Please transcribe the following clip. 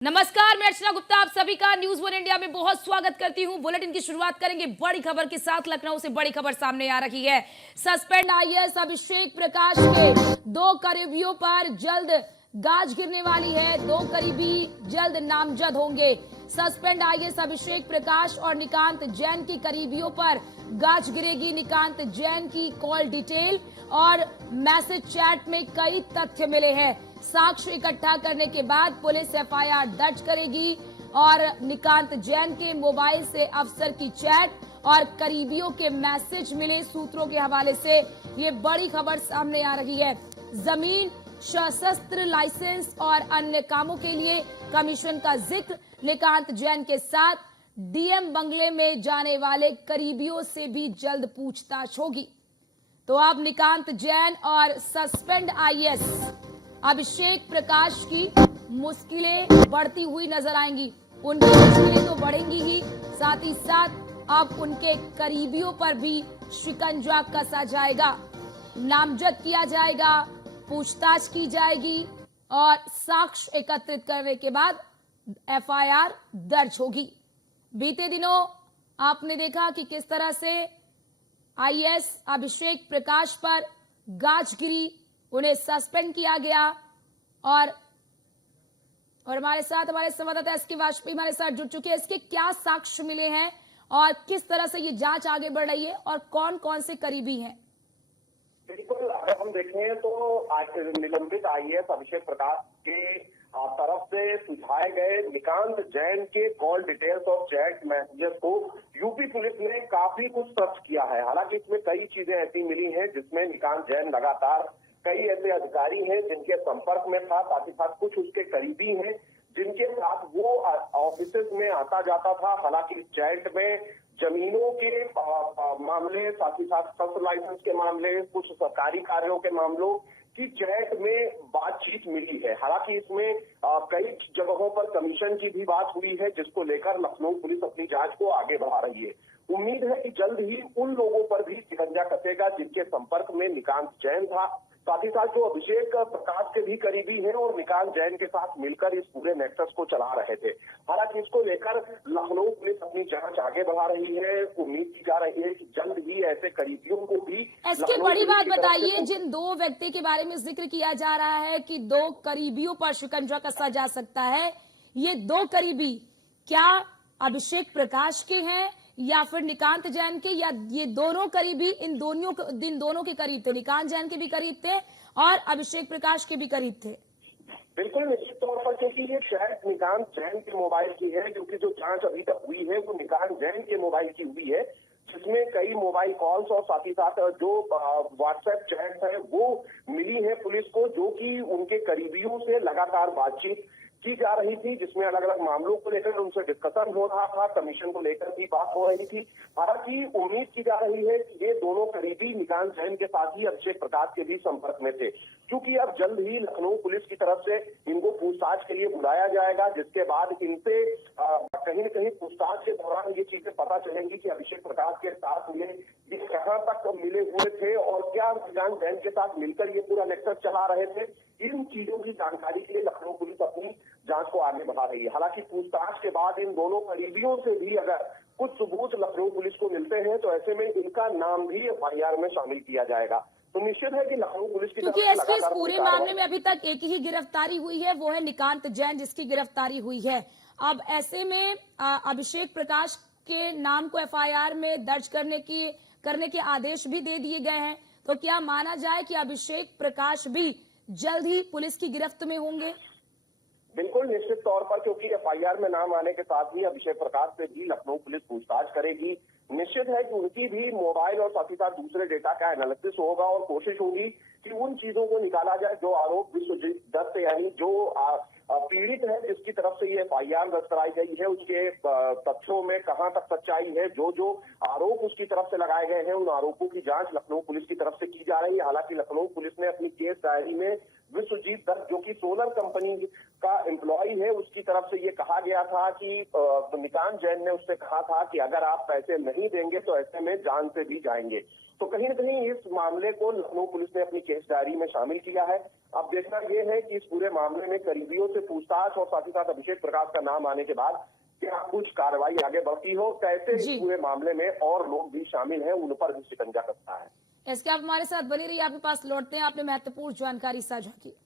नमस्कार, मैं अर्चना गुप्ता आप सभी का न्यूज वन इंडिया में बहुत स्वागत करती हूं। बुलेटिन की शुरुआत करेंगे बड़ी खबर के साथ। लखनऊ से बड़ी खबर सामने आ रही है। सस्पेंड आईएएस अभिषेक प्रकाश के 2 करीबियों पर जल्द गाज गिरने वाली है। 2 करीबी जल्द नामजद होंगे। सस्पेंड आईएएस अभिषेक प्रकाश और निकांत जैन की करीबियों पर गाज गिरेगी। निकांत जैन की कॉल डिटेल और मैसेज चैट में कई तथ्य मिले हैं। साक्ष्य इकट्ठा करने के बाद पुलिस एफआईआर दर्ज करेगी और निकांत जैन के मोबाइल से अफसर की चैट और करीबियों के मैसेज मिले। सूत्रों के हवाले से ये बड़ी खबर सामने आ रही है। जमीन, सशस्त्र लाइसेंस और अन्य कामों के लिए कमीशन का जिक्र। निकांत जैन के साथ डीएम बंगले में जाने वाले करीबियों से भी जल्द पूछताछ होगी। तो अब निकांत जैन और सस्पेंड आईएएस अभिषेक प्रकाश की मुश्किलें बढ़ती हुई नजर आएंगी। उनकी मुश्किलें तो बढ़ेंगी ही, साथ ही साथ अब उनके करीबियों पर भी शिकंजा कसा जाएगा। नामजद किया जाएगा, पूछताछ की जाएगी और साक्ष्य एकत्रित करने के बाद एफआईआर दर्ज होगी। बीते दिनों आपने देखा कि किस तरह से आईएएस अभिषेक प्रकाश पर गाज गिरी, उन्हें सस्पेंड किया गया और हमारे संवाददाता एसके वाजपेयी हमारे साथ जुड़ चुके हैं। इसके क्या साक्ष्य मिले हैं और किस तरह से ये जांच आगे बढ़ रही है और कौन कौन से करीबी हैं? बिल्कुल, अगर हम देखें तो निलंबित आईएएस अभिषेक प्रकाश के तरफ से सुझाए गए निकांत जैन के कॉल डिटेल्स और चैट मैसेजेस को यूपी पुलिस ने काफी कुछ सर्च किया है। हालांकि इसमें कई चीजें ऐसी मिली हैं जिसमें निकांत जैन लगातार कई ऐसे अधिकारी हैं जिनके संपर्क में था, साथ ही साथ कुछ उसके करीबी हैं जिनके साथ वो ऑफिसेज में आता जाता था। हालांकि इस चैट में जमीनों के मामले, साथ ही साथ शस्त्र लाइसेंस के मामले, कुछ सरकारी कार्यों के मामलों की चैट में बातचीत मिली है। हालांकि इसमें कई जगहों पर कमीशन की भी बात हुई है, जिसको लेकर लखनऊ पुलिस अपनी जांच को आगे बढ़ा रही है। उम्मीद है कि जल्द ही उन लोगों पर भी शिकंजा कसेगा जिनके संपर्क में निकांत जैन था, साथ ही साथ जो अभिषेक प्रकाश के भी करीबी हैं और निकांत जैन के साथ मिलकर इस पूरे नेक्सस को चला रहे थे। हालांकि इसको लेकर लखनऊ पुलिस अपनी जांच आगे बढ़ा रही है। उम्मीद की जा रही है कि जल्द ही ऐसे करीबियों को भी। इसकी बड़ी बात बताइए, जिन 2 व्यक्ति के बारे में जिक्र किया जा रहा है कि 2 करीबियों पर शिकंजा कसा जा सकता है, ये 2 करीबी क्या अभिषेक प्रकाश के हैं या फिर निकांत जैन के, या ये दोनों करीबी इन दोनों के करीब थे? निकांत जैन के भी करीब थे और अभिषेक प्रकाश के भी करीब थे। बिल्कुल, निश्चित तौर पर, क्योंकि ये चैट निकांत जैन के मोबाइल की है, क्योंकि जो जांच अभी तक हुई है वो निकांत जैन के मोबाइल की हुई है, जिसमें कई मोबाइल कॉल्स और साथ ही साथ जो व्हाट्सएप चैट है वो मिली है पुलिस को, जो कि उनके करीबियों से लगातार बातचीत की जा रही थी, जिसमें अलग अलग मामलों को लेकर उनसे डिस्कशन हो रहा था, कमीशन को लेकर भी बात हो रही थी। हालांकि उम्मीद की जा रही है कि ये दोनों करीबी निकांत जैन के साथ ही अभिषेक प्रकाश के भी संपर्क में थे, क्योंकि अब जल्द ही लखनऊ पुलिस की तरफ से इनको पूछताछ के लिए बुलाया जाएगा, जिसके बाद इनसे कहीं न कहीं पूछताछ के दौरान ये चीजें पता चलेंगी कि अभिषेक प्रकाश के साथ में ये कहाँ तक मिले हुए थे और क्या निकांत जैन के साथ मिलकर ये पूरा नेक्सस चला रहे थे। इन चीजों की जानकारी के लिए लखनऊ पुलिस अपनी जांच को आगे बढ़ा रही है। हालांकि पूछताछ के बाद इन दोनों करीबियों से भी अगर कुछ सबूत लखनऊ पुलिस को मिलते हैं तो ऐसे में इनका नाम भी एफआईआर में शामिल किया जाएगा। तो निश्चित है कि लखनऊ पुलिस की क्योंकि इस पूरे मामले में अभी तक एक ही गिरफ्तारी हुई है, वो है निकांत जैन, जिसकी गिरफ्तारी हुई है। अब ऐसे में अभिषेक प्रकाश के नाम को एफआईआर में दर्ज करने के आदेश भी दे दिए गए हैं। तो क्या माना जाए कि अभिषेक प्रकाश भी जल्द ही पुलिस की गिरफ्त में होंगे? बिल्कुल, निश्चित तौर पर, क्योंकि एफआईआर में नाम आने के साथ ही अभिषेक प्रकाश से भी लखनऊ पुलिस पूछताछ करेगी। निश्चित है कि उनकी भी मोबाइल और साथ ही साथ दूसरे डेटा का एनालिसिस होगा और कोशिश होगी कि उन चीजों को निकाला जाए जो आरोप विश्वजीत दत्त यानी जो पीड़ित है जिसकी तरफ से ये एफआईआर दर्ज कराई गई है, उसके तथ्यों में कहां तक सच्चाई है। जो आरोप उसकी तरफ से लगाए गए हैं उन आरोपों की जांच लखनऊ पुलिस की तरफ से की जा रही है। हालांकि लखनऊ पुलिस ने अपनी केस डायरी में विश्वजीत दत्त जो कि सोलर कंपनी का एम्प्लॉय है, उसकी तरफ से ये कहा गया था कि निकांत जैन ने उससे कहा था कि अगर आप पैसे नहीं देंगे तो ऐसे में जान से भी जाएंगे। तो कहीं न कहीं इस मामले को लखनऊ पुलिस ने अपनी केस डायरी में शामिल किया है। अब देखना ये है कि इस पूरे मामले में करीबियों से पूछताछ और साथ ही साथ अभिषेक प्रकाश का नाम आने के बाद क्या कुछ कार्रवाई आगे बढ़ती हो, कैसे इस जी। पूरे मामले में और लोग भी शामिल हैं, उन पर भी शिकंजा कसता है। इसके आप हमारे साथ बने रहिए, आपके पास लौटते हैं। आपने महत्वपूर्ण जानकारी साझा की।